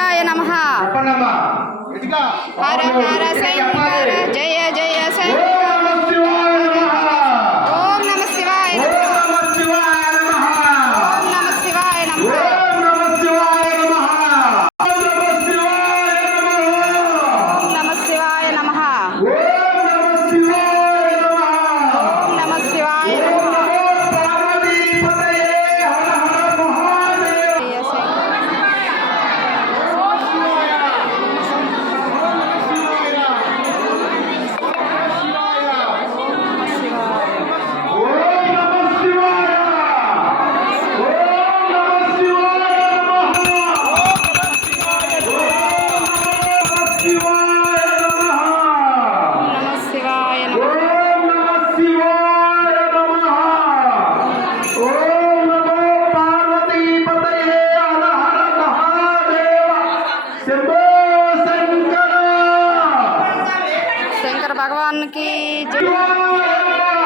శివాయ నమ హర హర శంకర జయ జయ శంకర भगवान की जय।